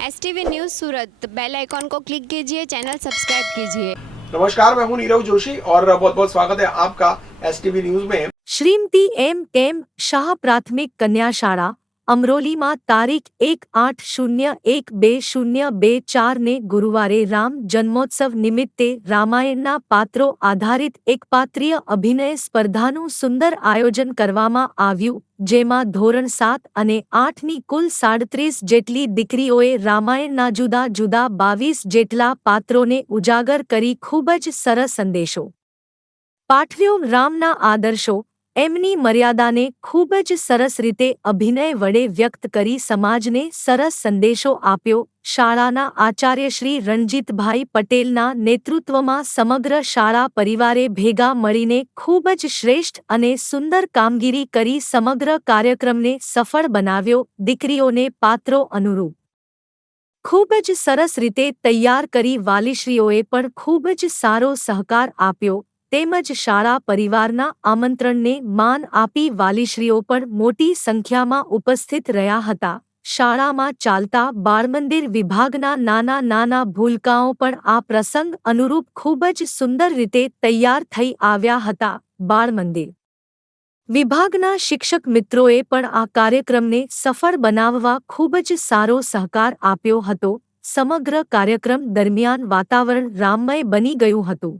STV news सूरत, bell icon को click कीजिए, channel subscribe कीजिए। नमस्कार, मैं हूं नीरव जोशी और बहुत बहुत स्वागत है आपका एसटीवी न्यूज में। श्रीमती एम शाह प्राथमिक कन्या शाळा અમરોલીમાં તારીખ 1/8/01/2024 ને ગુરુવારે રામ જન્મોત્સવ નિમિત્તે રામાયણના પાત્રો આધારિત એકપાત્રીય અભિનય સ્પર્ધાનું સુંદર આયોજન કરવામાં આવ્યું, જેમાં ધોરણ 7 અને 8ની કુલ 37 જેટલી દીકરીઓએ રામાયણના જુદા જુદા 22 જેટલા પાત્રોને ઉજાગર કરી ખૂબ જ સરસ સંદેશો પાઠવ્યો. રામના આદર્શો, એમની મર્યાદાને ખૂબ જ સરસ રીતે અભિનય વડે વ્યક્ત કરી સમાજને સરસ સંદેશો આપ્યો. શાળાના આચાર્ય શ્રી રણજીતભાઈ પટેલના નેતૃત્વમાં સમગ્ર શાળા પરિવારે ભેગા મળીને ખૂબ જ શ્રેષ્ઠ અને સુંદર કામગીરી કરી સમગ્ર કાર્યક્રમને સફળ બનાવ્યો. દીકરીઓને પાત્રો અનુરૂપ ખૂબ જ સરસ રીતે તૈયાર કરી વાલીશ્રીઓએ પણ ખૂબ જ સારો સહકાર આપ્યો, તેમજ શાળા પરિવારના આમંત્રણને માન આપી વાલીશ્રીઓ પણ મોટી સંખ્યામાં ઉપસ્થિત રહ્યા હતા. શાળામાં ચાલતા બાળમંદિર વિભાગના નાના નાના ભૂલકાઓ પણ આ પ્રસંગ અનુરૂપ ખૂબ જ સુંદર રીતે તૈયાર થઈ આવ્યા હતા. બાળમંદિર વિભાગના શિક્ષક મિત્રોએ પણ આ કાર્યક્રમને સફળ બનાવવા ખૂબ જ સારો સહકાર આપ્યો હતો. સમગ્ર કાર્યક્રમ દરમિયાન વાતાવરણ રામમય બની ગયું હતું.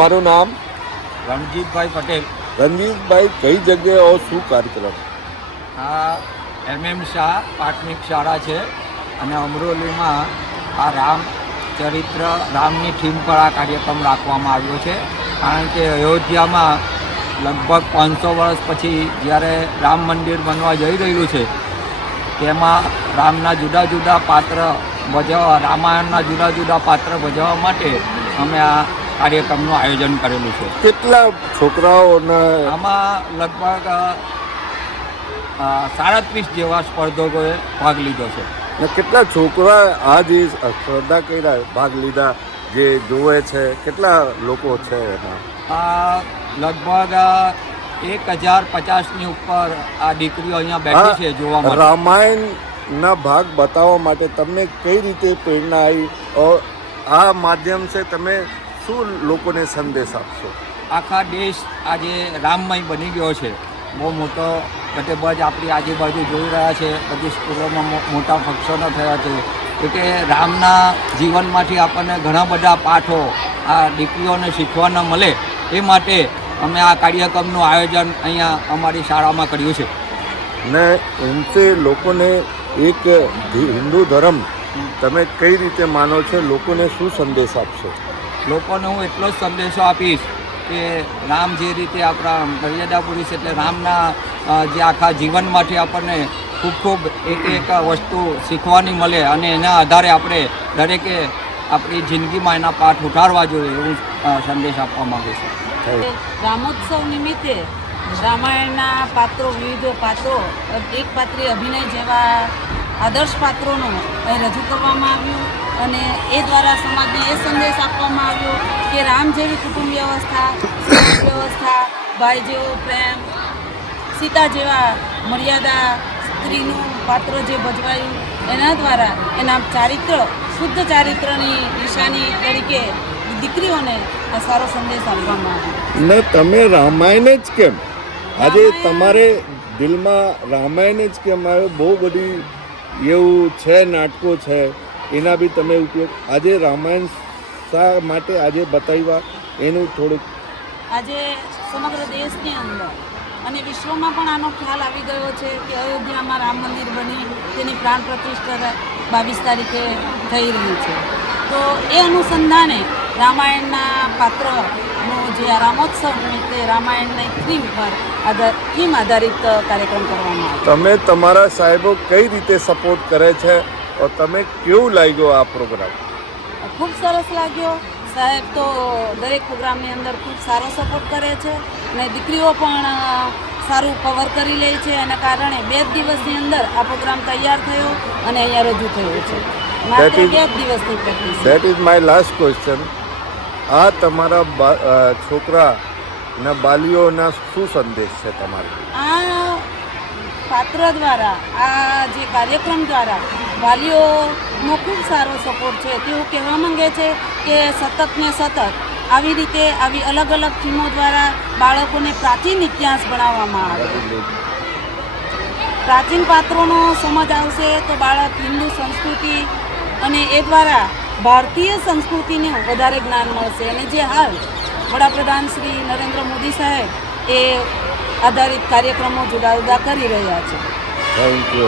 મારું નામ રણજીતભાઈ પટેલ. રણજીતભાઈ, કઈ જગ્યાએ और શું કાર્યક્રમ? આ MM શાહ પ્રાથમિક શાળા છે અને અમરોલીમાં આ રામચરિત્ર રામની થીમ પર આ કાર્યક્રમ રાખવામાં આવ્યો છે. કારણ કે અયોધ્યામાં લગભગ 500 વર્ષ પછી જ્યારે રામ મંદિર બનવા જઈ રહ્યું છે, તેમાં રામના જુદા જુદા પાત્ર ભજવવા, રામાયણના જુદા જુદા પાત્ર ભજવવા માટે અમે આ કાર્યક્રમનું આયોજન કરેલું છે. કેટલા છોકરાઓને આમાં લગભગ 37 જેવા સ્પર્ધકોએ ભાગ લીધો છે. ને કેટલા છોકરા આ જે સ્પર્ધા કર્યા ભાગ લીધા જે જોવે છે, કેટલા લોકો છે એમાં? આ લગભગ 1050ની ઉપર આ દીકરીઓ અહીંયા બેઠી છે જોવા માટે. રામાયણના ભાગ બતાવવા માટે તમને કઈ રીતે પ્રેરણા આવી और આ માધ્યમ से તમે શું લોકોને સંદેશ આપશો? આખા દેશ આજે રામમય બની ગયો છે. બહુ મોટો બધે બજ આપણી આજુબાજુ જોઈ રહ્યા છે. બધી સ્કૂલોમાં મોટા ફંક્શનો થયા છે. એટલે રામના જીવનમાંથી આપણને ઘણા બધા પાઠો આ દીકરીઓને શીખવાના મળે, એ માટે અમે આ કાર્યક્રમનું આયોજન અહીંયા અમારી શાળામાં કર્યું છે. ને એમસે લોકોને એક હિન્દુ ધર્મ તમે કઈ રીતે માનો છો, લોકોને શું સંદેશ આપશો? લોકોને હું એટલો જ સંદેશો આપીશ કે રામ જે રીતે આપણા મર્યાદા પુરુષ, એટલે રામના જે આખા જીવનમાંથી આપણને ખૂબ ખૂબ એક વસ્તુ શીખવાની મળે અને એના આધારે આપણે દરેકે આપણી જિંદગીમાં એના પાઠ ઉતારવા જોઈએ, એવું સંદેશ આપવા માગું છું. રામોત્સવ નિમિત્તે રામાયણના પાત્રો, વિવિધ પાત્રો, એકપાત્રીય અભિનય જેવા આદર્શ પાત્રોનું રજૂ કરવામાં આવ્યું અને એ દ્વારા સમાજને એ સંદેશ આપવામાં આવ્યો કે રામ જેવી કુટુંબ વ્યવસ્થા, સમાજ વ્યવસ્થા, ભાઈ જેવો પ્રેમ, સીતા જેવા મર્યાદા, સ્ત્રીનું પાત્ર જે ભજવાયું એના દ્વારા એના ચારિત્ર, શુદ્ધ ચારિત્રની નિશાની તરીકે દીકરીઓને આ સારો સંદેશ આપવામાં આવ્યો. ને તમે રામાયણ જ કેમ આજે તમારે દિલમાં રામાયણ જ કેમ આવ્યો? બહુ બધી એવું છે, નાટકો છે, એના બી તમે ઉપયોગ આજે રામાયણ શા માટે આજે બતાવ્યા એનું થોડુંક. આજે સમગ્ર દેશની અંદર અને વિશ્વમાં પણ આનો ખ્યાલ આવી ગયો છે કે અયોધ્યામાં રામ મંદિર બની તેની પ્રાણ પ્રતિષ્ઠા 22 તારીખે થઈ રહી છે. તો એ અનુસંધાને રામાયણના પાત્રનો જે આ રામોત્સવ નિમિત્તે રામાયણની થીમ આધારિત કાર્યક્રમ કરવામાં આવ્યો. તમે તમારા સાહેબો કઈ રીતે સપોર્ટ કરે છે और તમે કેવું લાગ્યો આ પ્રોગ્રામ? ખૂબ સરસ લાગ્યો. સાહેબ તો દરેક પ્રોગ્રામની અંદર ખૂબ સારો સપોર્ટ કરે છે અને દીકરીઓ પણ સારું કવર કરી લે છે. એના કારણે 2 દિવસની અંદર આ પ્રોગ્રામ તૈયાર થયો અને અહીંયા રજૂ થયો છે. માત્ર 2 દિવસની practice. That is my last question. આ તમારા છોકરાના બાલીઓના શું સંદેશ છે તમારો? આ પાત્ર દ્વારા, આ જે કાર્યક્રમ દ્વારા વાલીઓનો ખૂબ સારો સપોર્ટ છે. તેઓ કહેવા માંગે છે કે સતત ને સતત આવી રીતે આવી અલગ અલગ થીમો દ્વારા બાળકોને પ્રાચીન ઇતિહાસ ભણાવવામાં આવે. પ્રાચીન પાત્રોનો સમજ આવશે તો બાળક હિન્દુ સંસ્કૃતિ અને એ દ્વારા ભારતીય સંસ્કૃતિને વધારે જ્ઞાન મળશે. અને જે હાલ વડાપ્રધાન શ્રી નરેન્દ્ર મોદી સાહેબ એ આધારિત કાર્યક્રમો જુદા જુદા કરી રહ્યા છે. Thank you.